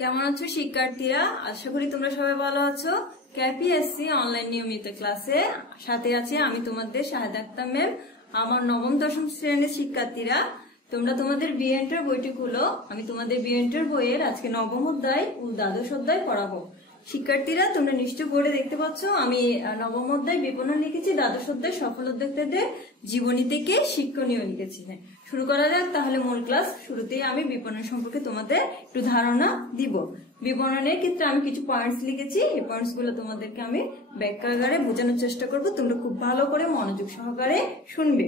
কেমন আছো শিক্ষার্থীরা? আশা করি তোমরা সবাই ভালো আছো। কেপিএসসি অনলাইন নিয়মিত ক্লাসে সাথে আছি আমি তোমাদের শাহেদ আক্তার ম্যাম। আমার নবম দশম শ্রেণীর শিক্ষার্থীরা, তোমরা তোমাদের বিএন্টার বইটি খুলো। আমি তোমাদের বিএন্টার বইয়ের আজকে নবম অধ্যায় ও দ্বাদশ অধ্যায় পড়াবো। শিক্ষার্থীরা, তোমরা নিশ্চয় বোর্ডে দেখতে পাচ্ছ আমি নবম অধ্যায় বিপণন লিখেছি, দ্বাদশ অধ্যায় সফল উদ্যোক্তাদের জীবনী থেকে শিক্ষণীয় লিখেছি। হ্যাঁ, শুরু করা যাক তাহলে মূল ক্লাস। শুরুতেই আমি বিপণন সম্পর্কে তোমাদের একটু ধারণা দিব। বিপণনের ক্ষেত্রে আমি কিছু পয়েন্টস লিখেছি, এই পয়েন্টস গুলো তোমাদেরকে আমি ব্যাখ্যাগারে বোঝানোর চেষ্টা করব। তোমরা খুব ভালো করে মনোযোগ সহকারে শুনবে।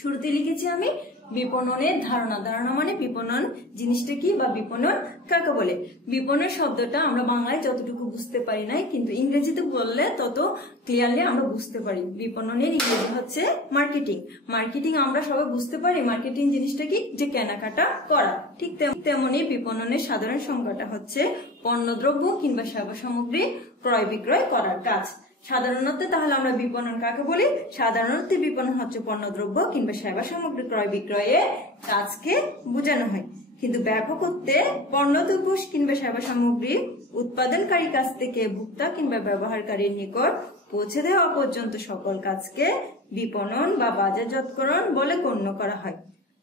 শুরুতে লিখেছি আমি বিপণনের ধারণা। ধারণা মানে বিপণন জিনিসটা কি বা বিপণন কাকে বলে। বিপণন শব্দটা আমরা বাংলায় যতটুকু বুঝতে পারি নাই, কিন্তু ইংরেজিতে বললে তত ক্লিয়ারলি আমরা বুঝতে পারি। বিপণনের ইংরেজি হচ্ছে মার্কেটিং। মার্কেটিং আমরা সবাই বুঝতে পারি। মার্কেটিং জিনিসটা কি, যে কেনাকাটা করা। ঠিক তেমনি বিপণনের সাধারণ সংজ্ঞাটা হচ্ছে পণ্যদ্রব্য কিংবা সেবা সামগ্রী ক্রয় বিক্রয় করার কাজ। সাধারণত তাহলে আমরা বিপণন কাকে বলি? সাধারণত বিপণন হচ্ছে পণ্যদ্রব্য কিংবা সেবা সামগ্রী ক্রয় বিক্রয়ে কাজকে বোঝানো হয়। কিন্তু ব্যাপক অর্থে পণ্যদ্রব্য কিংবা সেবা সামগ্রী উৎপাদনকারী কাছ থেকে ভোক্তা কিংবা ব্যবহারকারীর নিকট পৌঁছে দেওয়া পর্যন্ত সকল কাজকে বিপণন বা বাজারজাতকরণ বলে গণ্য করা হয়।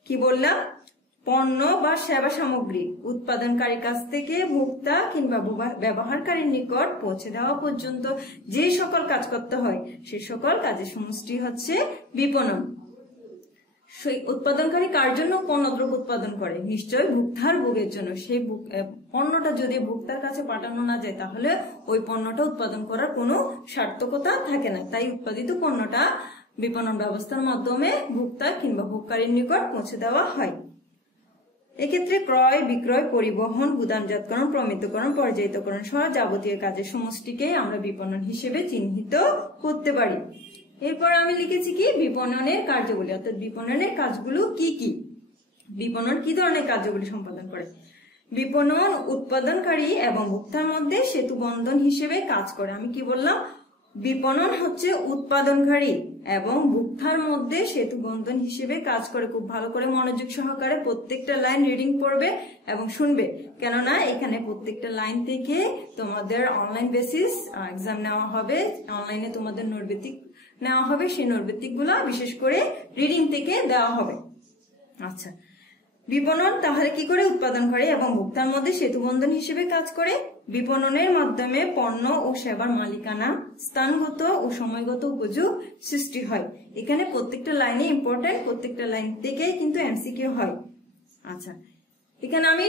কি বললাম? পণ্য বা সেবা সামগ্রী উৎপাদনকারী কাছ থেকে ভোক্তা কিংবা ব্যবহারকারীর নিকট পৌঁছে দেওয়া পর্যন্ত যে সকল কাজ করতে হয় সে সকল কাজের সমষ্টি হচ্ছে বিপণন। সেই উৎপাদনকারী কার জন্য পণ্যদ্রব্য উৎপাদন করে? নিশ্চয়ই ভোক্তার ভোগের জন্য। সেই পণ্যটা যদি ভোক্তার কাছে পাঠানো না যায় তাহলে ওই পণ্যটা উৎপাদন করার কোনো সার্থকতা থাকে না। তাই উৎপাদিত পণ্যটা বিপণন ব্যবস্থার মাধ্যমে ভোক্তা কিংবা ভোগকারীর নিকট পৌঁছে দেওয়া হয়। এক্ষেত্রে ক্রয় বিক্রয় পরিবহন গুদামজাতকরণ প্রমিতকরণ পর্যায়িতকরণ সহ যাবতীয় কাজের সমষ্টিকে আমরা বিপণন হিসেবে চিহ্নিত করতে পারি। এরপর আমি লিখেছি কি বিপণনের কার্যগুলি, অর্থাৎ বিপণনের কাজগুলো কি কি। বিপণন কি ধরনের কার্যগুলি সম্পাদন করে? বিপণন উৎপাদনকারী এবং ভোক্তার মধ্যে সেতু বন্ধন হিসেবে কাজ করে। আমি কি বললাম? বিপণন হচ্ছে উৎপাদনকারী এবং ভোক্তার মধ্যে সেতু বন্ধন হিসেবে কাজ করে। খুব ভালো করে মনোযোগ সহকারে প্রত্যেকটা লাইন রিডিং পড়বে এবং শুনবে, কেননা এখানে প্রত্যেকটা লাইন থেকে তোমাদের অনলাইন বেসিস এক্সাম নেওয়া হবে। অনলাইনে তোমাদের নোটভিত্তিক নেওয়া হবে, সেই নোটভিত্তিক গুলা বিশেষ করে রিডিং থেকে দেওয়া হবে। আচ্ছা, বিপণন তাহলে কি করে? উৎপাদন করে এবং ভোক্তার মধ্যে সেতু বন্ধন হিসেবে কাজ করে। বিপণনের মাধ্যমে পণ্য ও সেবার মালিকানা স্থানগত ও সময়গত উপযোগ সৃষ্টি হয়। এখানে প্রত্যেকটা লাইনে ইম্পর্টেন্ট, প্রত্যেকটা লাইন থেকে কিন্তু এমসিকিউ হয়। আচ্ছা, এখানে আমি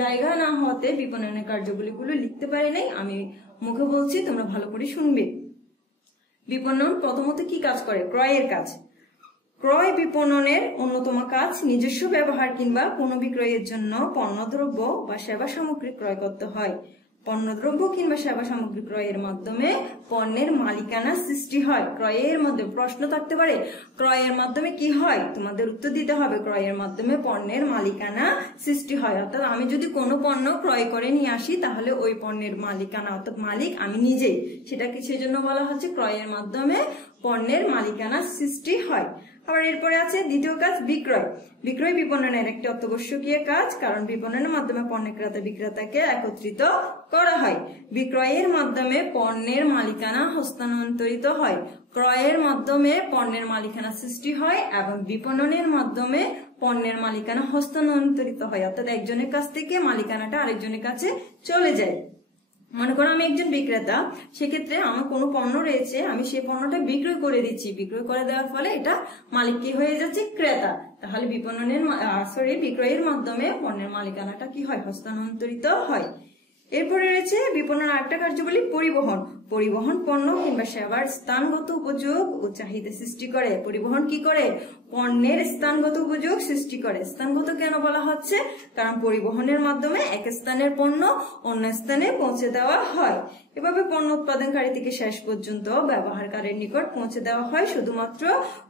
জায়গা না হতে বিপণনের কার্যগুলিগুলো লিখতে পারি নাই, আমি মুখে বলছি, তোমরা ভালো করে শুনবে। বিপণন প্রথমত কি কাজ করে? ক্রয়ের কাজ। ক্রয় বিপণনের অন্যতম কাজ নিজস্ব ব্যবহার কিংবা পুনঃবিক্রয়ের জন্য পণ্যদ্রব্য বা সেবা সামগ্রী ক্রয় করতে হয়। পণ্যদ্রব্য কিংবা সেবা সামগ্রী ক্রয়ের মাধ্যমে পণ্যের মালিকানা সৃষ্টি হয়। ক্রয়ের মধ্যে প্রশ্ন থাকতে পারে, ক্রয়ের মাধ্যমে কি হয়? তোমাদের উত্তর দিতে হবে ক্রয়ের মাধ্যমে পণ্যের মালিকানা সৃষ্টি হয়। অর্থাৎ আমি যদি কোনো পণ্য ক্রয় করে নিয়ে আসি তাহলে ওই পণ্যের মালিকানা অর্থাৎ মালিক আমি নিজেই। সেটা কিসের জন্য বলা হচ্ছে? ক্রয়ের মাধ্যমে পণ্যের মালিকানা সৃষ্টি হয়। আবার এরপরে আছে দ্বিতীয় কাজ বিক্রয়। বিক্রয় বিপণনের একটি অত্যাবশ্যকীয় কাজ, কারণ বিপণনের মাধ্যমে পণ্যের ক্রেতা বিক্রেতাকে একত্রিত করা হয়। বিক্রয়ের মাধ্যমে পণ্যের মালিকানা হস্তান্তরিত হয়। ক্রয়ের মাধ্যমে পণ্যের মালিকানা সৃষ্টি হয় এবং বিপণনের মাধ্যমে পণ্যের মালিকানা হস্তান্তরিত হয়। অর্থাৎ একজনের কাছ থেকে মালিকানাটা আরেকজনের কাছে চলে যায়। মনে করো আমি একজন বিক্রেতা, সেক্ষেত্রে আমার কোনো পণ্য রয়েছে, আমি সেই পণ্যটা বিক্রয় করে দিচ্ছি। বিক্রয় করে দেওয়ার ফলে এটা মালিক কি হয়ে যাচ্ছে? ক্রেতা। তাহলে বিক্রয়ের মাধ্যমে পণ্যের মালিকানাটা কি হয়? হস্তান্তরিত হয়। এরপরে রয়েছে বিপণন আরেকটা কার্যবলী পরিবহন। পরিবহন পণ্য কিংবা সেবার স্থানগত উপযোগ ও চাহিদা সৃষ্টি করে। পরিবহন কি করে? পণ্যের স্থানগত উপযোগ সৃষ্টি করে। স্থানগত কেন বলা হচ্ছে? কারণ পরিবহনের মাধ্যমে এক স্থানের পণ্য অন্য স্থানে পৌঁছে দেওয়া হয়। এভাবে পণ্য উৎপাদনকারী থেকে শেষ পর্যন্ত ব্যবহারকারীর নিকট পৌঁছে দেওয়া হয় শুধুমাত্র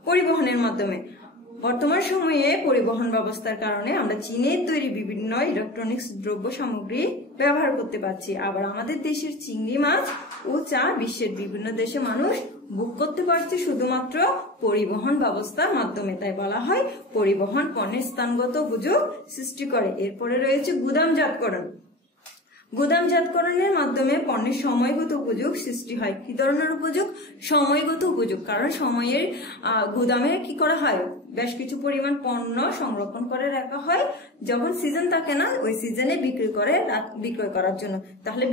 পরিবহনের মাধ্যমে। বর্তমান সময়ে পরিবহন ব্যবস্থার কারণে আমরা চীনের তৈরি বিভিন্ন ইলেকট্রনিক্স দ্রব্য সামগ্রী ব্যবহার করতে পারছি। আবার আমাদের দেশের চিংড়ি মাছ ও চা বিশ্বের বিভিন্ন দেশে মানুষ বুক করতে পারছে শুধুমাত্র পরিবহন ব্যবস্থার মাধ্যমে। তাই বলা হয় পরিবহন পণ্যের স্থানগত উপযোগ সৃষ্টি করে। এরপরে রয়েছে গুদামজাতকরণ। গুদামজাতকরণের মাধ্যমে পণ্যের সময়গত উপযোগ সৃষ্টি হয়। কি ধরনের উপযোগ? সময়গত উপযোগ। কারণ সময়ের গুদামে কি করা হয়, বেশ কিছু পরিমাণ পণ্য সংরক্ষণ করে রাখা হয়, যখন সিজন থাকে না ওই সিজনে বিক্রয় করার জন্য। তাহলে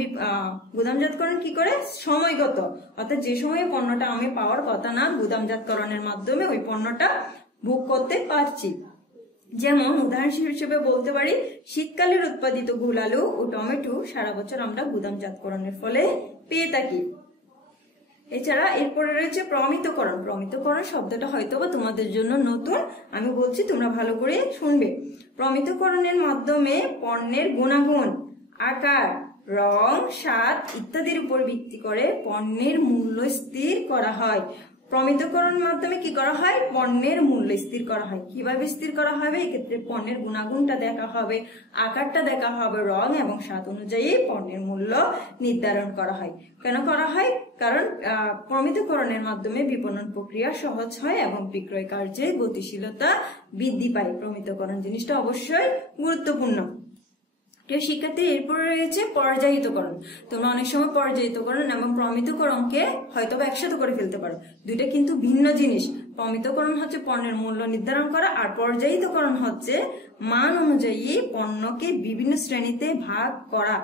গুদামজাতকরণ কি করে? সময়গত, অর্থাৎ যে সময়ে পণ্যটা আমি পাওয়ার কথা না, গুদামজাতকরণের মাধ্যমে ওই পণ্যটা ভোগ করতে পারছি। যেমন উদাহরণ হিসেবে বলতে পারি, শীতকালের উৎপাদিত গুল আলু ও টমেটো সারা বছর আমরা গুদামজাতকরণের ফলে পেয়ে থাকি। এছাড়া এরপরে রয়েছে প্রমিতকরণ। প্রমিতকরণ শব্দটা হয়তো বা তোমাদের জন্য নতুন, আমি বলছি তোমরা ভালো করে শুনবে। প্রমিতকরণের মাধ্যমে পণ্যের গুণাগুণ, আকার, রং, স্বাদ ইত্যাদির উপর ভিত্তি করে পণ্যের মূল্য স্থির করা হয়। প্রমিতকরণের মাধ্যমে কি করা হয়? পণ্যের মূল্য স্থির করা হয়। কিভাবে স্থির করা হবে? এক্ষেত্রে পণ্যের গুণাগুণটা দেখা হবে, আকারটা দেখা হবে, রং এবং স্বাদ অনুযায়ী পণ্যের মূল্য নির্ধারণ করা হয়। কেন করা হয়? কারণ প্রমিতকরণের মাধ্যমে বিপণন প্রক্রিয়া সহজ হয় এবং বিক্রয় কার্যে গতিশীলতা বৃদ্ধি পায়। প্রমিতকরণ জিনিসটা অবশ্যই গুরুত্বপূর্ণ। শিক্ষার্থী, এরপরে রয়েছে পর্যায়িতকরণ। তোমরা অনেক সময় পর্যায়িতকরণ এবং প্রমিতকরণকে হয়তো বা একসাথে করে ফেলতে পারো, দুইটা কিন্তু ভিন্ন জিনিস। প্রমিতকরণ হচ্ছে পণ্যের মূল্য নির্ধারণ করা, আর পর্যায়িতকরণ হচ্ছে মান অনুযায়ী পণ্যকে বিভিন্ন শ্রেণীতে ভাগ করা।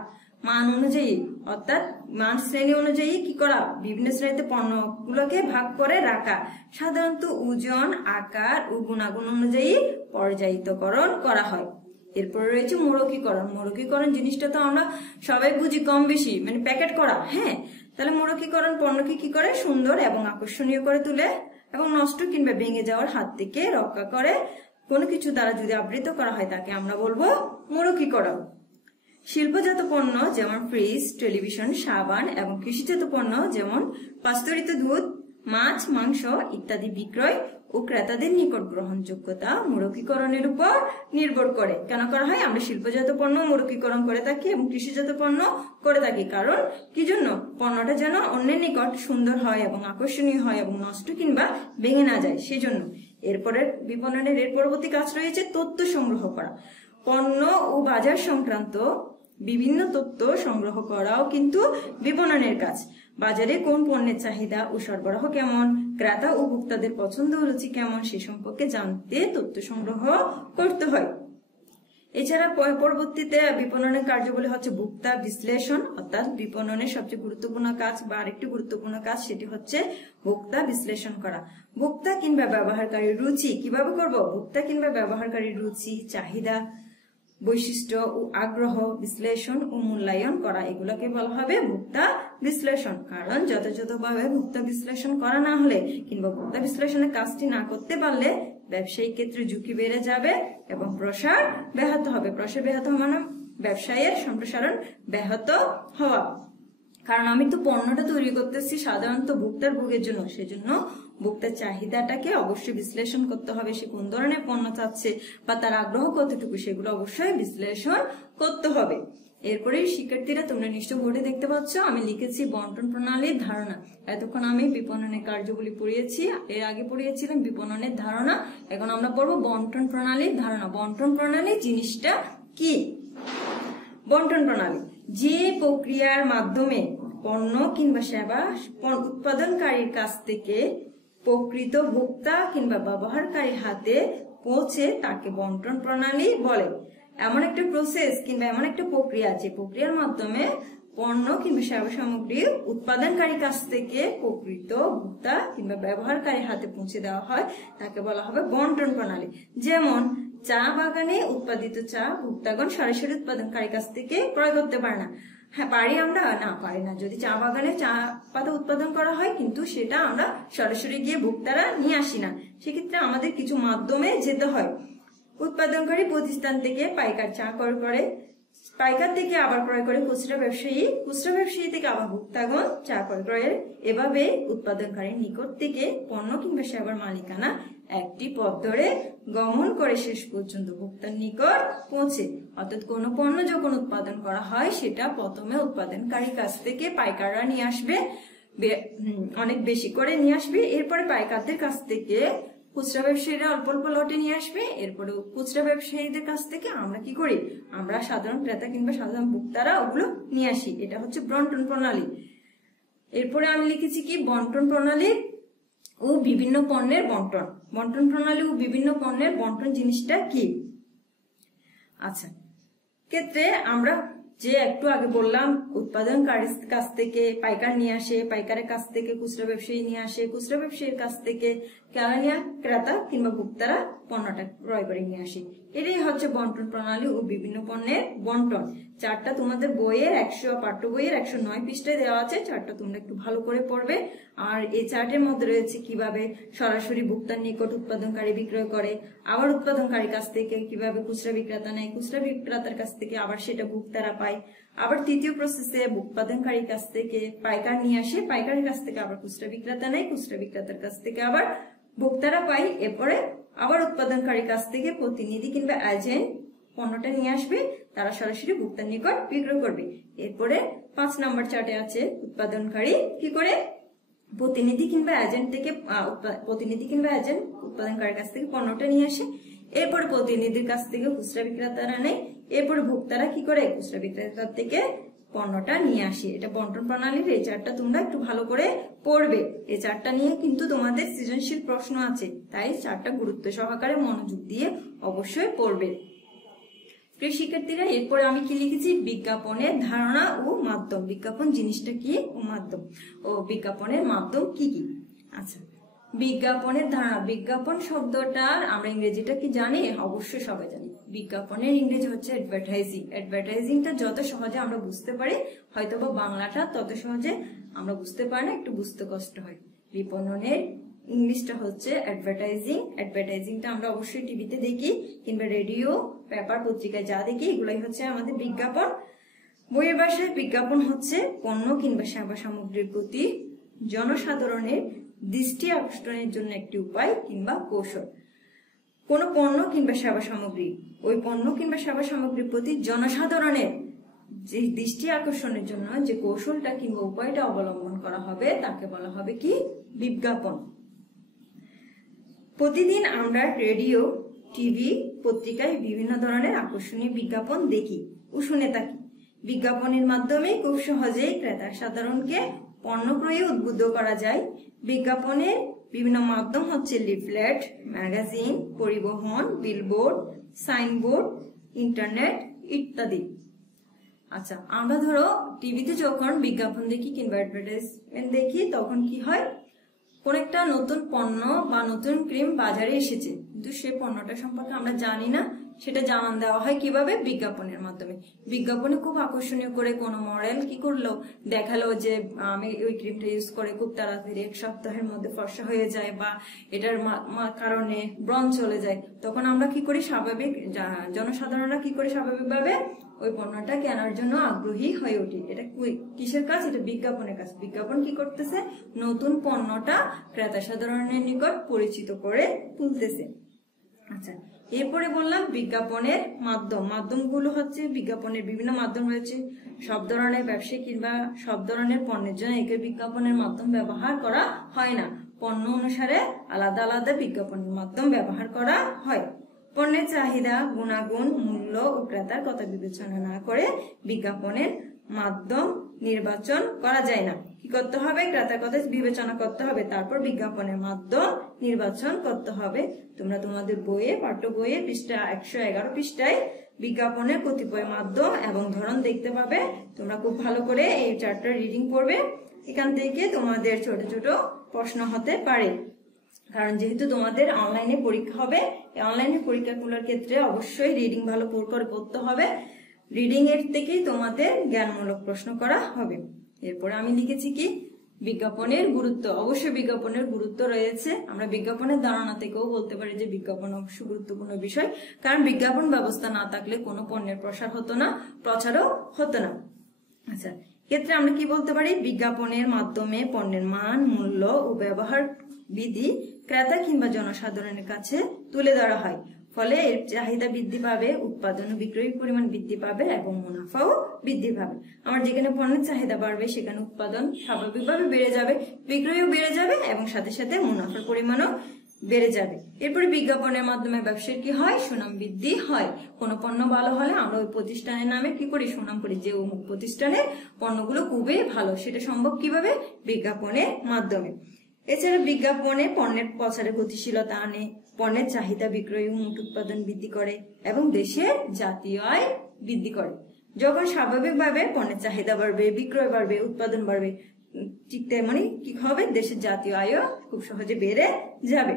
মান অনুযায়ী অর্থাৎ মান শ্রেণী অনুযায়ী কি করা? বিভিন্ন শ্রেণীতে পণ্যগুলোকে ভাগ করে রাখা। সাধারণত ওজন, আকার ও গুণাগুণ অনুযায়ী পর্যায়িতকরণ করা হয়। এরপরে রয়েছে মোড়কীকরণ। মোড়কীকরণ জিনিসটা তো আমরা সবাই বুঝি কম বেশি, মানে প্যাকেট করা। হ্যাঁ, তাহলে মোড়কীকরণ পণ্যকে কি করে? সুন্দর এবং আকর্ষণীয় করে তুলে এবং নষ্ট কিংবা ভেঙে যাওয়ার হাত থেকে রক্ষা করে কোনো কিছু দ্বারা যদি আবৃত করা হয় তাকে আমরা বলবো মোড়কীকরণ। শিল্পজাত পণ্য যেমন ফ্রিজ, টেলিভিশন, সাবান এবং কৃষিজাত পণ্য যেমন পাস্তুরিত দুধ, মাছ, মাংস ইত্যাদি বিক্রয় ও ক্রেতাদের নিকট গ্রহণযোগ্যতা মোড়কীকরণের উপর নির্ভর করে। কেন করা হয়? আমরা শিল্পজাত পণ্য মোড়কীকরণ করে থাকি এবং কৃষিজাত পণ্য করে থাকি। কারণ কি জন্য? পণ্যটা যেন অন্যের নিকট সুন্দর হয় এবং আকর্ষণীয় হয় এবং নষ্ট কিংবা ভেঙে না যায়, সেজন্য। এরপরে বিপণনের পরবর্তী কাজ রয়েছে তথ্য সংগ্রহ করা। পণ্য ও বাজার সংক্রান্ত বিভিন্ন তথ্য সংগ্রহ করাও কিন্তু বিপণনের কাজ। বাজারে কোন পণ্যের চাহিদা ও সরবরাহ কেমন, ক্রেতা ও ভোক্তাদের পছন্দ ও রুচি কেমন, সে সম্পর্কে জানতে তথ্য সংগ্রহ করতে হয়। এছাড়া পরবর্তীতে বিপণনের কার্যাবলী হচ্ছে ভোক্তা বিশ্লেষণ, অর্থাৎ বিপণনের সবচেয়ে গুরুত্বপূর্ণ কাজ বা আরেকটি গুরুত্বপূর্ণ কাজ, সেটি হচ্ছে ভোক্তা বিশ্লেষণ করা। ভোক্তা কিংবা ব্যবহারকারীর রুচি কিভাবে করব? ভোক্তা কিংবা ব্যবহারকারীর রুচি, চাহিদা, বৈশিষ্ট্য ও আগ্রহ বিশ্লেষণ ও মূল্যায়ন করা, এগুলোকে বলা হবে ভোক্তা বিশ্লেষণ। কারণ যথাযথভাবে ভোক্তা বিশ্লেষণ করা না হলে কিংবা ভোক্তা বিশ্লেষণের কাজটি না করতে পারলে ব্যবসায়িক ক্ষেত্রে ঝুঁকি বেড়ে যাবে এবং প্রসার ব্যাহত হবে। প্রসার ব্যাহত মানে ব্যবসায়ের সম্প্রসারণ ব্যাহত হওয়া। কারণ আমি তো পণ্যটা তৈরি করতেছি সাধারণত ভোক্তার ভোগের জন্য, সেজন্য ভোক্তার চাহিদাটাকে অবশ্যই বিশ্লেষণ করতে হবে। সে কোন ধরনের পণ্য চাচ্ছে বা তার আগ্রহ কতটুকু, সেগুলো অবশ্যই বিশ্লেষণ করতে হবে। এরপরে শিক্ষার্থীরা, তোমরা নিশ্চয় বোর্ডে দেখতে পাচ্ছ আমি লিখেছি বন্টন প্রণালীর ধারণা। এতক্ষণ আমি বিপণনের কার্যগুলি পড়িয়েছি, এর আগে পড়িয়েছিলাম বিপণনের ধারণা, এখন আমরা পড়বো বন্টন প্রণালীর ধারণা। বন্টন প্রণালী জিনিসটা কি? বন্টন প্রণালী যে প্রক্রিয়ার মাধ্যমে পণ্য কিংবা সেবা উৎপাদনকারীর কাছ থেকে প্রকৃত ভোক্তা কিংবা ব্যবহারকারীর হাতে পৌঁছে তাকে বন্টন প্রণালী বলে। এমন একটা প্রসেস কিংবা এমন একটা প্রক্রিয়া যে প্রক্রিয়ার মাধ্যমে পণ্য কিংবা সেবা সামগ্রী উৎপাদনকারীর কাছ থেকে প্রকৃত ভোক্তা কিংবা ব্যবহারকারীর হাতে পৌঁছে দেওয়া হয়, তাকে বলা হবে বন্টন প্রণালী। যেমন চা বাগানে উৎপাদিত চা ভোক্তাগণ সরাসরি উৎপাদনকারীর কাছ থেকে ক্রয় করতে পারে না। হ্যাঁ, পারি আমরা? না, পারি না। যদি চা বাগানে চা পাতা উৎপাদন করা হয় কিন্তু সেটা আমরা সরাসরি গিয়ে ভোক্তারা নিয়ে আসি না, সেক্ষেত্রে আমাদের কিছু মাধ্যমে যেতে হয়। উৎপাদনকারী প্রতিষ্ঠান থেকে পাইকার চা ক্রয় করে, পাইকার থেকে আবার ক্রয় করে খুচরা ব্যবসায়ী, খুচরা ব্যবসায়ী থেকে আবার ভোক্তাগণ চা ক্রয় করে। এভাবে উৎপাদনকারীর নিকট থেকে পণ্য কিংবা সেবার মালিকানা একটি পথ ধরে গমন করে শেষ পর্যন্ত ভোক্তার নিকট পৌঁছে। অর্থাৎ কোনো পণ্য যখন উৎপাদন করা হয় সেটা প্রথমে উৎপাদনকারীর কাছ থেকে পাইকাররা নিয়ে আসবে, অনেক বেশি করে নিয়ে আসবে। এরপরে পাইকারদের কাছ থেকে খুচরা ব্যবসায়ীরা অল্প অল্প লটে নিয়ে আসবে, এরপরে খুচরা ব্যবসায়ীদের কাছ থেকে আমরা কি করি, আমরা সাধারণ ক্রেতা কিংবা সাধারণ ভোক্তারা ওগুলো নিয়ে আসি। এটা হচ্ছে বন্টন প্রণালী। এরপরে আমি লিখেছি কি বন্টন প্রণালী ও বিভিন্ন পণ্যের বন্টন। বন্টন প্রণালী ও বিভিন্ন পণ্যের বন্টন জিনিসটা কি? আচ্ছা, ক্ষেত্রে আমরা যে একটু আগে বললাম উৎপাদনকারীর কাছ থেকে পাইকার নিয়ে আসে, পাইকারের কাছ থেকে খুচরা ব্যবসায়ী নিয়ে আসে, খুচরা ব্যবসায়ীর কাছ থেকে ক্রেতা কিংবা ভোক্তারা পণ্যটা ক্রয় করে নিয়ে আসে। এটাই হচ্ছে বন্টন প্রণালী ও বিভিন্ন পণ্যের বন্টন। চারটা তোমাদের বইয়ের পাঠ্য বইয়ের 109 পৃষ্ঠায় দেওয়া আছে, চারটা তোমরা একটু ভালো করে পড়বে। আর এই চার্টের মধ্যে রয়েছে কিভাবে সরাসরি ভোক্তার নিকট উৎপাদনকারী বিক্রয় করে, আবার উৎপাদনকারীর কাছ থেকে কিভাবে খুচরা বিক্রেতা নেয়, খুচরা বিক্রেতার কাছ থেকে আবার সেটা ভোক্তারা পায়, আবার তৃতীয় প্রসেসে উৎপাদনকারীর কাছ থেকে পাইকার নিয়ে আসে, পাইকারের কাছ থেকে আবার খুচরা বিক্রেতা নেয়, খুচরা বিক্রেতার কাছ থেকে আবার ভোক্তারা পায়, এরপরে আবার উৎপাদনকারীর কাছ থেকে প্রতিনিধি কিংবা এজেন্ট পণ্যটা নিয়ে আসবে, তারা সরাসরি ভোক্তার নিকট বিক্রয় করবে। এরপরে 5 নম্বর চার্টে আছে উৎপাদনকারী কি করে প্রতিনিধি কিংবা এজেন্ট উৎপাদনকারীর কাছ থেকে পণ্যটা নিয়ে আসে, এরপরে প্রতিনিধির কাছ থেকে খুচরা বিক্রেতারা নেয়, এরপরে ভোক্তারা কি করে খুচরা বিক্রেতার থেকে পণ্যটা নিয়ে আসে। এটা বন্টন প্রণালীর এই চার্টটা তোমরা একটু ভালো করে পড়বে। এই চার্টটা নিয়ে কিন্তু তোমাদের সৃজনশীল প্রশ্ন আছে, তাই চার্টটা গুরুত্ব সহকারে মনোযোগ দিয়ে অবশ্যই পড়বে। প্রিয় শিক্ষার্থীরা, এরপরে আমি কি লিখেছি বিজ্ঞাপনের ধারণা ও মাধ্যম। বিজ্ঞাপন জিনিসটা কি ও মাধ্যম, ও বিজ্ঞাপনের মাধ্যম কি কি। আচ্ছা, বিজ্ঞাপনের ধারণা। বিজ্ঞাপন শব্দটার আমরা ইংরেজিটা কি জানি? অবশ্যই সবাই জানি। বিজ্ঞাপনের ইংরেজি হচ্ছে অ্যাডভার্টাইজিং। অ্যাডভার্টাইজিংটা যত সহজে আমরা বুঝতে পারি, হয়তোবা বাংলাটা তত সহজে আমরা বুঝতে পারি না, একটু বুঝতে কষ্ট হয়। বিপণনের ইংলিশটা হচ্ছে অ্যাডভার্টাইজিং। অ্যাডভার্টাইজিংটা আমরা অবশ্যই টিভিতে দেখি কিংবা রেডিও, পেপার, পত্রিকায় যা দেখি, এগুলাই হচ্ছে আমাদের বিজ্ঞাপন। বইয়ের ভাষায় বিজ্ঞাপন হচ্ছে পণ্য কিংবা সেবা সামগ্রীর প্রতি জনসাধারণের দৃষ্টি আকর্ষণের জন্য একটি উপায় কিংবা কৌশল। কোন পণ্য কিংবা সেবা সামগ্রী, ওই পণ্য কিংবা সেবা সামগ্রীর প্রতি জনসাধারণের যে দৃষ্টি আকর্ষণের জন্য যে কৌশলটা কিংবা উপায়টা অবলম্বন করা হবে তাকে বলা হবে কি বিজ্ঞাপন। প্রতিদিন আমরা রেডিও, টিভি, পত্রিকায় বিভিন্ন ধরনের আকর্ষণীয় বিজ্ঞাপন দেখি ও শুনে থাকি। বিজ্ঞাপনের মাধ্যমে খুব সহজেই ক্রেতা সাধারণকে পণ্য ক্রয়ে উদ্বুদ্ধ করা যায়। বিজ্ঞাপনের বিভিন্ন মাধ্যম হচ্ছে লিফলেট, ম্যাগাজিন, পরিবহন, বিলবোর্ড, সাইনবোর্ড, ইন্টারনেট ইত্যাদি। আচ্ছা, আমরা ধরো টিভিতে যখন বিজ্ঞাপন দেখি কিংবা অ্যাডভার্টাইজমেন্ট দেখি, তখন কি হয়, কোন একটা নতুন পণ্য বা নতুন ক্রিম বাজারে এসেছে, কিন্তু সেই পণ্যটা সম্পর্কে আমরা জানি না, সেটা জানান দেওয়া হয় কিভাবে? বিজ্ঞাপনের মাধ্যমে। বিজ্ঞাপনে খুব আকর্ষণীয় করে কোনো মডেল কি করলো, দেখালো যে আমি ওই ক্রিমটা ইউজ করে খুব তাড়াতাড়ি 1 সপ্তাহের মধ্যে ফর্সা হয়ে যায়, বা এটার কারণে ব্রণ চলে যায়। তখন আমরা কি করি, স্বাভাবিক জনসাধারণরা কি করে স্বাভাবিকভাবে ওই পণ্যটা কেনার জন্য আগ্রহী হয়ে ওঠে। এটা কিসের কাজ? এটা বিজ্ঞাপনের কাজ। বিজ্ঞাপন কি করতেছে? নতুন পণ্যটা ক্রেতা সাধারণের নিকট পরিচিত করে তুলতেছে। আচ্ছা, এরপরে বললাম বিজ্ঞাপনের মাধ্যম। মাধ্যমগুলো হচ্ছে বিজ্ঞাপনের বিভিন্ন মাধ্যম রয়েছে। সব ধরনের ব্যবসায়ী কিংবা সব ধরনের পণ্যের জন্য একে বিজ্ঞাপনের মাধ্যম ব্যবহার করা হয় না। পণ্য অনুসারে আলাদা আলাদা বিজ্ঞাপনের মাধ্যম ব্যবহার করা হয়। পণ্যের চাহিদা, গুণাগুণ, মূল্য ও ক্রেতার কথা বিবেচনা না করে বিজ্ঞাপনের মাধ্যম নির্বাচন করা যায় না। কি করতে হবে? ক্রেতার কথা বিবেচনা করতে হবে, তারপর বিজ্ঞাপনের মাধ্যম নির্বাচন করতে হবে। তোমরা তোমাদের বইয়ে, পাঠ্য বইয়ে পৃষ্ঠা 111 পৃষ্ঠায় বিজ্ঞাপনের কতিপয় মাধ্যম এবং ধরন দেখতে পাবে। তোমরা খুব ভালো করে এই চ্যাপ্টার রিডিং করবে। এখান থেকে তোমাদের ছোট ছোট প্রশ্ন হতে পারে, কারণ যেহেতু তোমাদের অনলাইনে পরীক্ষা হবে, এই অনলাইনে পরীক্ষাগুলোর ক্ষেত্রে অবশ্যই রিডিং ভালো করে পড়তে হবে। রিডিং এর থেকেই তোমাদের জ্ঞানমূলক প্রশ্ন করা হবে। এরপরে আমি লিখেছি কি বিজ্ঞাপনের গুরুত্ব। অবশ্যই বিজ্ঞাপনের গুরুত্ব রয়েছে। আমরা বিজ্ঞাপনের ধারণা থেকেও বলতে পারি যে বিজ্ঞাপন অবশ্যই গুরুত্বপূর্ণ বিষয়, কারণ বিজ্ঞাপন ব্যবস্থা না থাকলে কোনো পণ্যের প্রসার হতো না, প্রচারও হতো না। আচ্ছা, ক্ষেত্রে আমরা কি বলতে পারি? বিজ্ঞাপনের মাধ্যমে পণ্যের মান, মূল্য ও ব্যবহার বিধি ক্রেতা কিংবা জনসাধারণের কাছে তুলে ধরা হয়। ফলে এর চাহিদা বৃদ্ধি পাবে, উৎপাদন ও বিক্রয়ের পরিমাণ বৃদ্ধি পাবে এবং মুনাফাও বৃদ্ধি পাবে। আমার যেখানে পণ্যের চাহিদা বাড়বে সেখানে উৎপাদন স্বাভাবিকভাবে বেড়ে যাবে, বিক্রয়ও বেড়ে যাবে এবং সাথে সাথে মুনাফার পরিমাণও বেড়ে যাবে। এরপরে বিজ্ঞাপনের মাধ্যমে ব্যবসার কি হয়, সুনাম বৃদ্ধি হয়। কোনো পণ্য ভালো হলে আমরা ওই প্রতিষ্ঠানের নামে কি করি, সুনাম করি যে অমুক প্রতিষ্ঠানের পণ্যগুলো খুবই ভালো। সেটা সম্ভব কিভাবে, বিজ্ঞাপনের মাধ্যমে। এছাড়া বিজ্ঞাপনে পণ্যের প্রচারে গতিশীলতা আনে, পণ্যের চাহিদা বিক্রয় ও মোট উৎপাদন বৃদ্ধি করে এবং দেশের জাতীয় আয় বৃদ্ধি করে। যখন স্বাভাবিকভাবে পণ্যের চাহিদা বাড়বে, বিক্রয় বাড়বে, উৎপাদন বাড়বে, ঠিক তেমনি কি হবে, দেশের জাতীয় আয়ও খুব সহজে বেড়ে যাবে।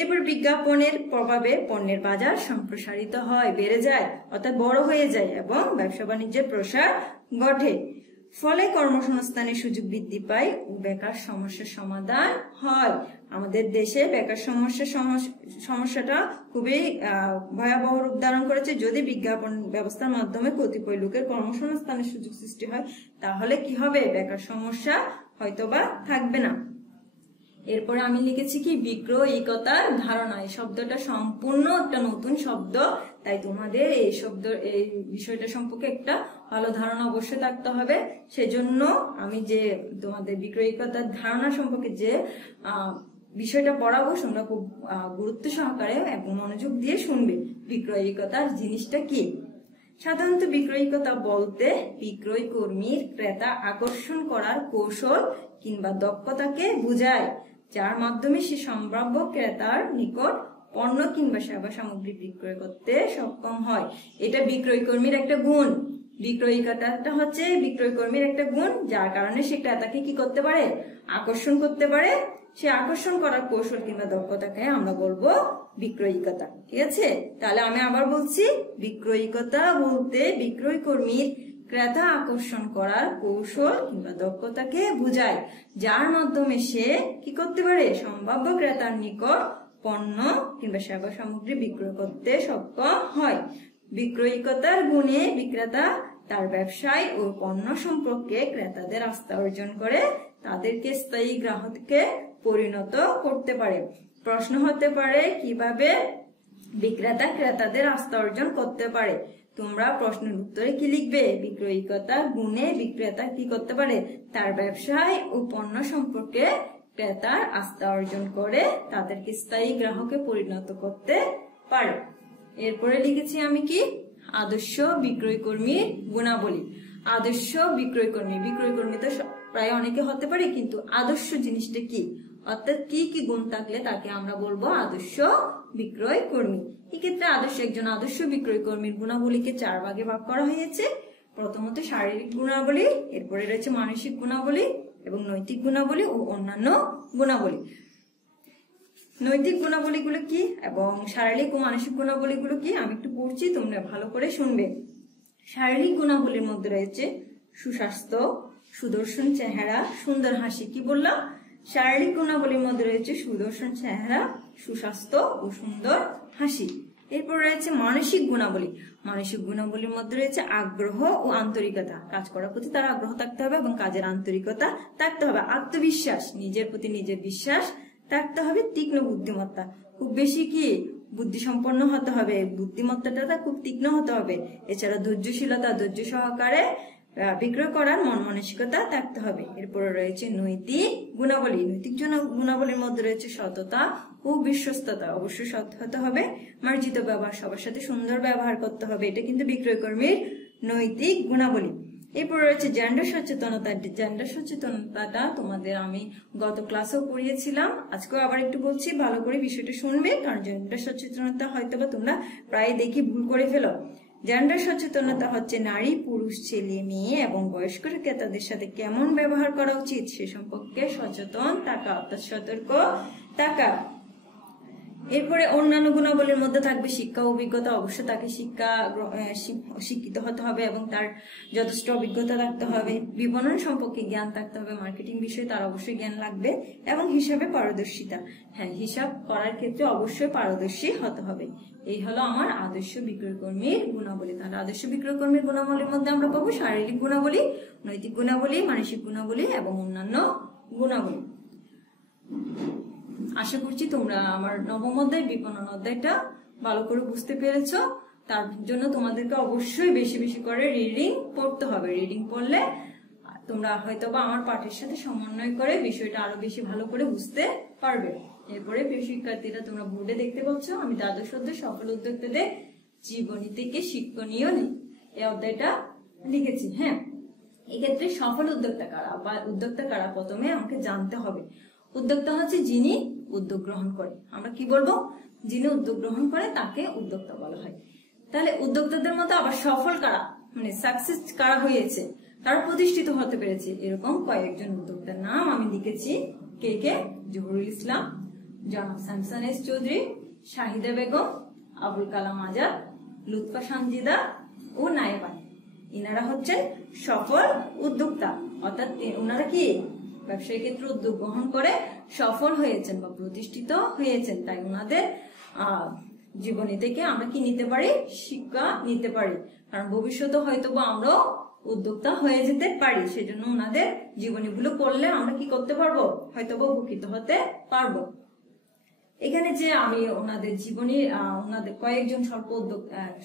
এরপর বিজ্ঞাপনের প্রভাবে পণ্যের বাজার সম্প্রসারিত হয়, বেড়ে যায়, অর্থাৎ বড় হয়ে যায় এবং ব্যবসা বাণিজ্যের প্রসার ঘটে। ফলে কর্মসংস্থানের সুযোগ বৃদ্ধি পায় ও বেকার সমস্যার সমাধান হয়। আমাদের দেশে বেকার সমস্যাটা খুবই ভয়াবহ রূপ ধারণ করেছে। যদি বিজ্ঞাপন ব্যবস্থার মাধ্যমে কতিপয় লোকের কর্মসংস্থানের সুযোগ সৃষ্টি হয়, তাহলে কি হবে, বেকার সমস্যা হয়তোবা থাকবে না। এরপরে আমি লিখেছি কি, বিক্রয়িকতার ধারণা। এই শব্দটা সম্পূর্ণ একটা নতুন শব্দ, তাই তোমাদের এই বিষয়টা সম্পর্কে একটা ভালো ধারণা অবশ্যই থাকতে হবে। সেজন্য আমি যে তোমাদের বিক্রয়িকতার ধারণা সম্পর্কে যে বিষয়টা পড়াবো, তোমরা খুব গুরুত্ব সহকারে এবং মনোযোগ দিয়ে শুনবে। বিক্রয়িকতার জিনিসটা কি? সাধারণত বিক্রয়িকতা বলতে বিক্রয় কর্মীর ক্রেতা আকর্ষণ করার কৌশল কিংবা দক্ষতাকে বোঝায়, যার মাধ্যমে সে সম্ভাব্য ক্রেতার নিকট পণ্য কিংবা সেবা সামগ্রী বিক্রয় করতে সক্ষম হয়। এটা বিক্রয় কর্মীর একটা গুণ। বিক্রয়িকতাটা হচ্ছে বিক্রয় কর্মীর একটা গুণ, যার কারণে সে ক্রেতাকে কি করতে পারে, আকর্ষণ করতে পারে। সে আকর্ষণ করার কৌশল কিংবা দক্ষতাকে আমরা বলবো বিক্রয়িকতা। ঠিক আছে, তাহলে আমি আবার বলছি, বিক্রয়িকতা বলতে বিক্রয় কর্মীর ক্রেতা আকর্ষণ করার কৌশল কিংবা দক্ষতাকে বোঝায়, যার মাধ্যমে সে কি করতে পারে, সম্ভাব্য ক্রেতার নিকট পণ্য কিংবা সেবা সামগ্রী বিক্রয় করতে সক্ষম হয়। বিক্রয়িকতার গুণে বিক্রেতা তার ব্যবসায় ও পণ্য সম্পর্কে ক্রেতাদের আস্থা অর্জন করে তাদেরকে স্থায়ী গ্রাহকে পরিণত করতে পারে। প্রশ্ন হতে পারে, কিভাবে বিক্রেতা ক্রেতাদের আস্থা অর্জন করতে পারে? তোমরা প্রশ্নের উত্তরে কি লিখবে, বিক্রয়িকতার গুণে বিক্রেতা কি করতে পারে, তার ব্যবসায় ও পণ্য সম্পর্কে ক্রেতার আস্থা অর্জন করে তাদেরকে স্থায়ী গ্রাহকে পরিণত করতে পারে। এরপরে লিখেছি আমি কি, আদর্শ বিক্রয় কর্মীর গুণাবলী। আদর্শ বিক্রয় কর্মী তো প্রায় অনেকে হতে পারে, কিন্তু আদর্শ জিনিসটা কি, অর্থাৎ কি কি গুণ থাকলে তাকে আমরা বলবো আদর্শ বিক্রয় কর্মী। এক্ষেত্রে একজন আদর্শ বিক্রয় কর্মীর গুণাবলীকে 4 ভাগে ভাগ করা হয়েছে। প্রথমত শারীরিক গুণাবলী, এরপরে রয়েছে মানসিক গুণাবলী এবং নৈতিক গুণাবলী ও অন্যান্য গুণাবলী। নৈতিক গুণাবলীগুলো কি এবং শারীরিক ও মানসিক গুণাবলীগুলো কি আমি একটু পড়ছি, তোমরা ভালো করে শুনবে। শারীরিক গুণাবলীর মধ্যে রয়েছে সুস্বাস্থ্য, সুদর্শন চেহারা, সুন্দর হাসি। কি বললাম? শারীরিক গুণাবলীর মধ্যে রয়েছে সুদর্শন চেহারা, সুস্বাস্থ্য ও সুন্দর হাসি। এরপর রয়েছে মানসিক গুণাবলী। মানসিক গুণাবলীর মধ্যে রয়েছে আগ্রহ ও আন্তরিকতা। কাজ করার প্রতি তার আগ্রহ থাকতে হবে এবং কাজের আন্তরিকতা থাকতে হবে। আত্মবিশ্বাস, নিজের প্রতি নিজের বিশ্বাস থাকতে হবে। তীক্ষ্ণ বুদ্ধিমত্তা, খুব বেশি কি বুদ্ধিসম্পন্ন হতে হবে, বুদ্ধিমত্তাটা খুব তীক্ষ্ণ হতে হবে। এছাড়া ধৈর্যশীলতা, ধৈর্য সহকারে বিক্রয় করার মন মানসিকতা থাকতে হবে। এরপরে রয়েছে নৈতিক গুণাবলী। নৈতিক গুণাবলীর মধ্যে রয়েছে সততা ও বিশ্বস্ততা। অবশ্যই সৎ হতে হবে, মার্জিত ব্যবহার, সবার সাথে সুন্দর ব্যবহার করতে হবে। এটা কিন্তু বিক্রয় কর্মীর নৈতিক গুণাবলী। এরপর রয়েছে জেন্ডার সচেতনতা। জেন্ডার সচেতনতাটা তোমাদের আমি গত ক্লাসেও পড়িয়েছিলাম, আজকেও আবার একটু বলছি, ভালো করে বিষয়টা শুনবে, কারণ জেন্ডার সচেতনতা হয়তো বা তোমরা প্রায় দেখি ভুল করে ফেলো। জেন্ডার সচেতনতা হচ্ছে নারী, পুরুষ, ছেলে, মেয়ে এবং বয়স্ক ক্রেতাদের সাথে কেমন ব্যবহার করা উচিত সে সম্পর্কে সচেতন থাকা, অর্থাৎ সতর্ক থাকা। এরপরে অন্যান্য গুণাবলীর মধ্যে থাকবে শিক্ষা অভিজ্ঞতা। অবশ্যই তাকে শিক্ষিত হতে হবে এবং তার যথেষ্ট অভিজ্ঞতা থাকতে হবে। বিপণন সম্পর্কে জ্ঞান থাকতে হবে, মার্কেটিং বিষয়ে তার অবশ্যই জ্ঞান লাগবে এবং হিসাবে পারদর্শিতা। হ্যাঁ, হিসাব করার ক্ষেত্রে অবশ্যই পারদর্শী হতে হবে। এই হলো আমার আদর্শ বিক্রয় কর্মীর গুণাবলী। তাহলে আদর্শ বিক্রয় কর্মীর গুণাবলীর মধ্যে আমরা পাবো শারীরিক গুণাবলী, নৈতিক গুণাবলী, মানসিক গুণাবলী এবং অন্যান্য গুণাবলী। আশা করছি তোমরা আমার নবম অধ্যায় বিপণন অধ্যায়টা ভালো করে বুঝতে পেরেছো। তার জন্য তোমাদেরকে অবশ্যই বেশি বেশি করে রিডিং পড়তে হবে। রিডিং পড়লে তোমরা হয়তো বা আমার পাঠের সাথে সমন্বয় করে বিষয়টা আরো বেশি ভালো করে বুঝতে পারবে। এরপরে প্রিয় শিক্ষার্থীরা, তোমরা বোর্ডে দেখতে পাচ্ছ আমি দ্বাদশ অধ্যায় সফল উদ্যোক্তাদের জীবনী থেকে শিক্ষণীয় এই অধ্যায়টা লিখেছি। হ্যাঁ, এক্ষেত্রে সফল উদ্যোক্তা কারা বা উদ্যোক্তা কারা প্রথমে আমাকে জানতে হবে। উদ্যোক্তা হচ্ছে যিনি উদ্যোগ গ্রহণ করে। আমরা কি বলবো? যিনি উদ্যোগ গ্রহণ করে তাকে উদ্যোক্তা বলা হয়। তাহলে উদ্যোক্তাদের মতো আবার সফল কারা, মানে সাকসেস কারা হয়েছে, তারা প্রতিষ্ঠিত হতে পেরেছে, এরকম কয়েকজন উদ্যোক্তার নাম আমি লিখেছি। কে কে? জহুরুল ইসলাম, জনাব স্যামসন এস চৌধুরী, শাহিদা বেগম, আবুল কালাম আজাদ, লুৎফা সানজিদা ও নায়েবা। ইনারা হচ্ছেন সফল উদ্যোক্তা, অর্থাৎ ওনারা কি ব্যবসায়ী ক্ষেত্রে উদ্যোগ গ্রহণ করে সফল হয়েছেন বা প্রতিষ্ঠিত হয়েছেন। তাই ওনাদের জীবনী থেকে আমরা কি নিতে পারি? শিক্ষা নিতে পারি, কারণ ভবিষ্যতে হয়তো বা আমরাও উদ্যোক্তা হয়ে যেতে পারি। সেজন্য ওনাদের জীবনীগুলো পড়লে আমরা কি করতে পারবো? হয়তো বা উপকৃত হতে পারবো। এখানে যে আমি ওনাদের জীবনী, ওনাদের কয়েকজন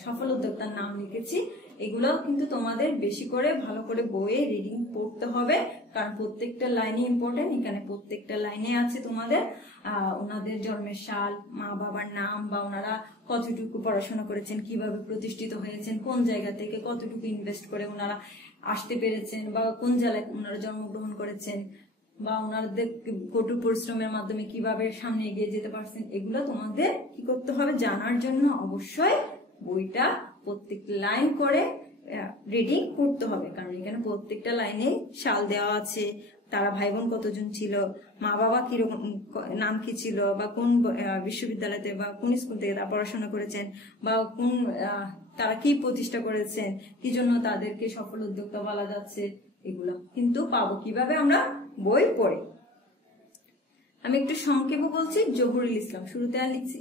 সফল উদ্যোক্তার নাম লিখেছি, এগুলো কিন্তু তোমাদের বেশি করে ভালো করে বইয়ে রিডিং পড়তে হবে, কারণ প্রত্যেকটা লাইনে ইম্পর্টেন্ট। এখানে প্রত্যেকটা লাইনে আছে তোমাদের ওনাদের জন্মের সাল, মা বাবার নাম, বা ওনারা কতটুকু পড়াশোনা করেছেন, কিভাবে প্রতিষ্ঠিত হয়েছেন, কোন জায়গা থেকে কতটুকু ইনভেস্ট করে ওনারা আসতে পেরেছেন, বা কোন জেলায় ওনারা জন্মগ্রহণ করেছেন, বা ওনাদের কঠোর পরিশ্রমের মাধ্যমে কিভাবে সামনে এগিয়ে যেতে পারছেন, এগুলো তোমাদের কি করতে হবে? জানার জন্য অবশ্যই বইটা প্রত্যেকটা লাইন করে রিডিং করতে হবে, কারণ এখানে প্রত্যেকটা লাইনে সাল দেওয়া আছে, তারা ভাই বোন কতজন ছিল, মা বাবা কিরকম, নাম কি ছিল, বা কোন বিশ্ববিদ্যালয়তে বা কোন স্কুল থেকে তারা পড়াশোনা করেছেন, বা কোন তারা কি প্রতিষ্ঠা করেছেন, কি জন্য তাদেরকে সফল উদ্যোক্তা বলা যাচ্ছে, এগুলো কিন্তু পাবো কিভাবে? আমরা বই পড়ে। আমি একটু সংক্ষেপে বলছি। জহুরুল ইসলাম, শুরুতে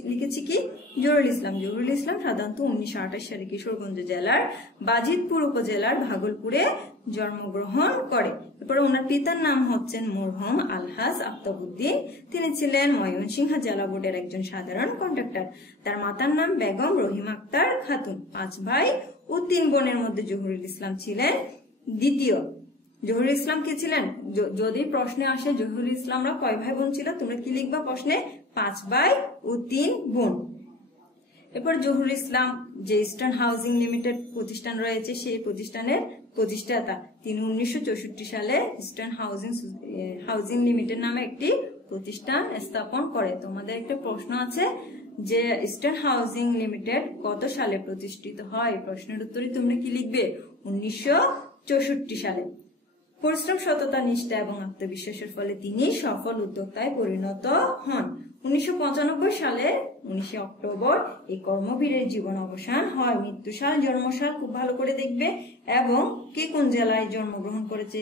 লিখেছি কি? জহুরুল ইসলাম। জহুরুল ইসলাম সাধারণত 1928 সালে কিশোরগঞ্জ জেলার বাজিতপুর উপজেলার ভাগলপুরে জন্মগ্রহণ করে। এরপরে ওনার পিতার নাম হচ্ছেন মরহুম আলহাজ আফতাবউদ্দিন। তিনি ছিলেন ময়মনসিংহ জেলা বোর্ডের একজন সাধারণ কন্ট্রাক্টর। তার মাতার নাম বেগম রহিমা আক্তার খাতুন। 5 ভাই ও 3 বোনের মধ্যে জহুরুল ইসলাম ছিলেন দ্বিতীয়। জহুরুল ইসলাম কে ছিলেন? যদি প্রশ্নে আসে জহুরুল ইসলামরা কয় ভাই বোন ছিল, তোমরা কি লিখবা প্রশ্নে? 5 ভাই ও 3 বোন। এরপর জহুরুল ইসলাম যে ইস্টার্ন হাউজিং লিমিটেড প্রতিষ্ঠান রয়েছে, সেই প্রতিষ্ঠানের প্রতিষ্ঠাতা। তিনি 1964 সালে ইস্টার্ন হাউজিং লিমিটেড নামে একটি প্রতিষ্ঠান স্থাপন করে। তোমাদের একটা প্রশ্ন আছে যে ইস্টার্ন হাউজিং লিমিটেড কত সালে প্রতিষ্ঠিত হয়? প্রশ্নের উত্তরে তোমরা কি লিখবে? 1964 সালে। পরিশ্রম, সততা, নিষ্ঠা এবং আত্মবিশ্বাসের ফলে তিনি সফল উদ্যোক্তায় পরিণত হন। 1995 সালে 19 অক্টোবর এই কর্মবীরের জীবন অবসান হয়। মৃত্যুসাল, জন্মসাল খুব ভালো করে দেখবে, এবং কে কোন জেলায় জন্মগ্রহণ করেছে,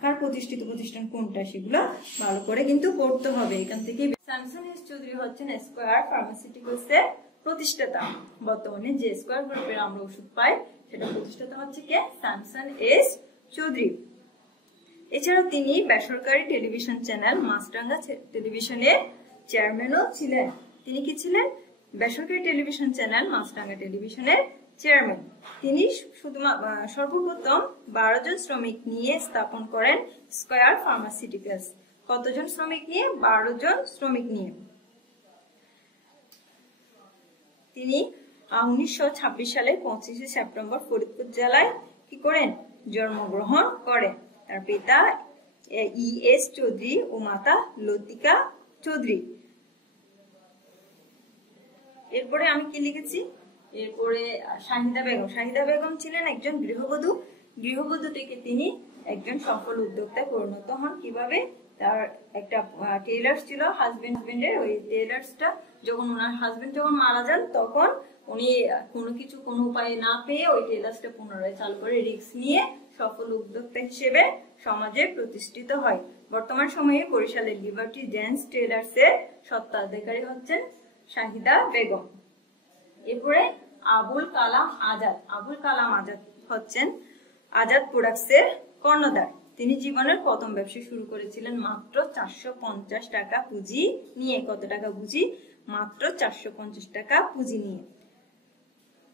কার প্রতিষ্ঠিত প্রতিষ্ঠান কোনটা, সেগুলো ভালো করে কিন্তু পড়তে হবে। এখান থেকে স্যামসন এস চৌধুরী হচ্ছেন স্কয়ার ফার্মাসিউটিক্যালস এর প্রতিষ্ঠাতা। বর্তমানে যে স্কয়ার গ্রুপের আমরা ওষুধ পাই, সেটা প্রতিষ্ঠাতা হচ্ছে কে? Samson S Chowdhury. এছাড়াও তিনি বেসরকারি টেলিভিশন চ্যানেল মাছরাঙ্গা টেলিভিশনের চেয়ারম্যানও ছিলেন। তিনি কি ছিলেন? বেসরকারি টেলিভিশন চ্যানেল মাছরাঙ্গা টেলিভিশনের চেয়ারম্যান। তিনি সর্বপ্রথম 12 জন শ্রমিক নিয়ে স্থাপন করেন স্কয়ার ফার্মাসিউটিক্যালস। কতজন শ্রমিক নিয়ে? 12 জন শ্রমিক নিয়ে। তিনি 1926 সালে 25 সেপ্টেম্বর ফরিদপুর জেলায় কি করেন? জন্মগ্রহণ করেন। তার পিতা ES চৌধুরী ও মাতা লতিকা চৌধুরী। এরপরে আমি কি লিখেছি? এরপরে শাহিদা বেগম। শাহিদা বেগম ছিলেন একজন গৃহবধূ। গৃহবধূ থেকে তিনি একজন সফল উদ্যোক্তায় পরিণত হন। কিভাবে? তার একটা টেইলার্স ছিল হাজবেন্ডের। ওই টেইলার্সটা যখন ওনার হাজবেন্ড যখন মারা যান, তখন উনি কোনো উপায় না পেয়ে ওই টেইলার্সটা পুনরায় চালু করে রিস্ক নিয়ে সফল উদ্যোক্তা হিসেবে সমাজে প্রতিষ্ঠিত হয়। বর্তমান সময়ে বরিশালের লিবার্টি জেন্টস টেইলার্স এর স্বত্বাধিকারী হচ্ছেন শাহিদা বেগম। এরপরে আবুল কালাম আজাদ। আবুল কালাম আজাদ হচ্ছেন আজাদ প্রোডাক্টস এর কর্ণধার। তিনি জীবনের প্রথম ব্যবসা শুরু করেছিলেন মাত্র 450 টাকা পুঁজি নিয়ে। কত টাকা পুঁজি? মাত্র 450 টাকা পুঁজি নিয়ে।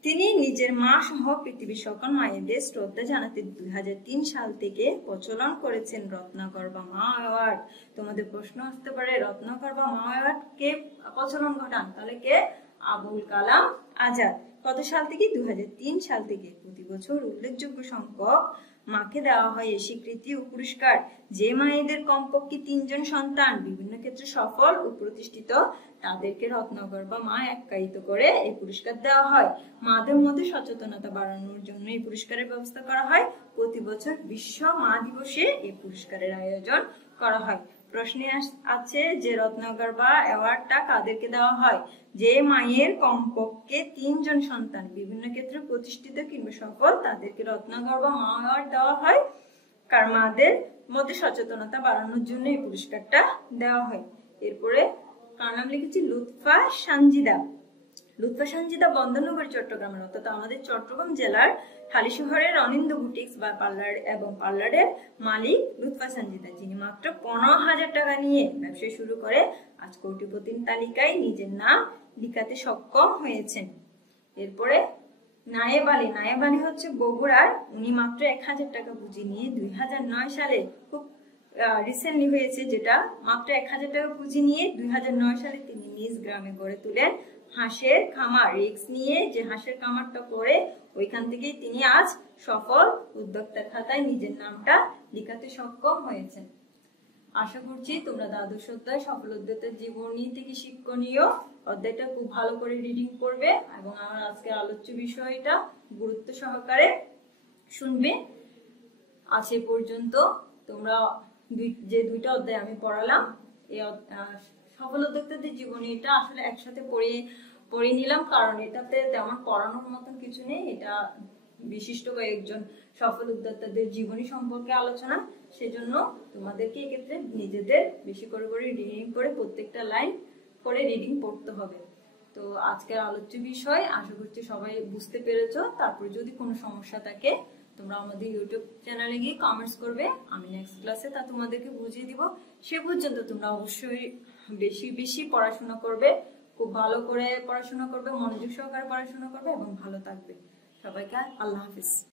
তিনি নিজের মা সহ পৃথিবীর সকল মায়েদের শ্রদ্ধা জানাতে 2003 সাল থেকে প্রচলন করেছেন রত্নাকর বা মা অ্যাওয়ার্ড। তোমাদের প্রশ্ন আসতে পারে রত্নাকর বা মা অ্যাওয়ার্ড কে প্রচলন ঘটান? তাহলে কে? আবুল কালাম আজাদ। কত সাল থেকে? 2003 সাল থেকে। প্রতি বছর উল্লেখযোগ্য সংখ্যক মাকে দেওয়া হয় এই স্বীকৃতি ও পুরস্কার। যে মায়েদের কমপক্ষে 3 জন সন্তান, বিভিন্ন ক্ষেত্রে সফল ও প্রতিষ্ঠিত, তাদেরকে রত্নাকর বা মা আখ্যায়িত করে এই পুরস্কার দেওয়া হয়। মাদের মধ্যে সচেতনতা বাড়ানোর জন্য এই পুরস্কারের ব্যবস্থা করা হয়। প্রতি বছর বিশ্ব মা দিবসে এই পুরস্কারের আয়োজন করা হয়। প্রশ্নে আছে যে রত্নাকর বা অ্যাওয়ার্ডটা কাদেরকে দেওয়া হয়? যে মায়ের কমপক্ষে 3 জন সন্তান, বিভিন্ন ক্ষেত্রে প্রতিষ্ঠিত কিংবা সফল, তাদেরকে রত্নাকর বা মা অ্যাওয়ার্ড দেওয়া হয়। কারণ মাদের মধ্যে সচেতনতা বাড়ানোর জন্য এই পুরস্কারটা দেওয়া হয়। এরপরে কার নাম লিখেছি? লুৎফা সানজিদা। লুৎফা সানজিদা বন্দরনগর চট্টগ্রামের, অর্থাৎ আমাদের চট্টগ্রাম জেলার হালিশহরের অনিন্দ বুটিক্স বা পার্লার এবং পার্লারের মালিক লুৎফা সানজিদা, যিনি মাত্র 15,000 টাকা নিয়ে ব্যবসা শুরু করে আজ কোটিপতির তালিকায় নিজের নাম লিখাতে সক্ষম হয়েছেন। এরপরে নায়েব আলী। নায়েব আলী হচ্ছে বগুড়ার। উনি মাত্র 1,000 টাকা পুঁজি নিয়ে 2009 সালে, খুব রিসেন্টলি হয়েছে যেটা, মাত্র 1,000 টাকা পুঁজি নিয়ে 2009 সালে তিনি নিজ গ্রামে গড়ে তুলেন হাঁসের খামার। রিস্ক নিয়ে যে হাঁসের খামারটা করে ওইখান থেকেই তিনি আজ সফল উদ্যোক্তার খাতায় নিজের নামটা লিখাতে সক্ষম হয়েছেন। আশা করছি তোমরা দ্বাদশ অধ্যায় সফল উদ্যোক্তার জীবনী থেকে শিক্ষণীয় অধ্যায়টা খুব ভালো করে রিডিং করবে এবং আমার আজকে আলোচ্য বিষয়টা গুরুত্ব সহকারে শুনবে। আজ এ পর্যন্ত তোমরা যে দুইটা অধ্যায় আমি পড়ালাম, এই সফল উদ্যোক্তাদের জীবনীটা আসলে একসাথে পড়ে নিলাম, কারণ এটাতে তেমন পড়ানোর মতন কিছু নেই। এটা বিশিষ্ট কয়েকজন সফল উদ্যোক্তাদের জীবনী সম্পর্কে আলোচনা, সেজন্য তোমাদেরকে এক্ষেত্রে নিজেদের বেশি করে রিডিং করে প্রত্যেকটা লাইন করে রিডিং পড়তে হবে। তো আজকের আলোচ্য বিষয় আশা করছি সবাই বুঝতে পেরেছো। তারপর যদি কোনো সমস্যা থাকে তোমরা আমাদের ইউটিউব চ্যানেলে গিয়ে কমেন্টস করবে, আমি নেক্সট ক্লাসে তা তোমাদেরকে বুঝিয়ে দিব। সে পর্যন্ত তোমরা অবশ্যই বেশি বেশি পড়াশোনা করবে, খুব ভালো করে পড়াশোনা করবে, মনোযোগ সহকারে পড়াশোনা করবে এবং ভালো থাকবে। সবাইকে আল্লাহ হাফিজ।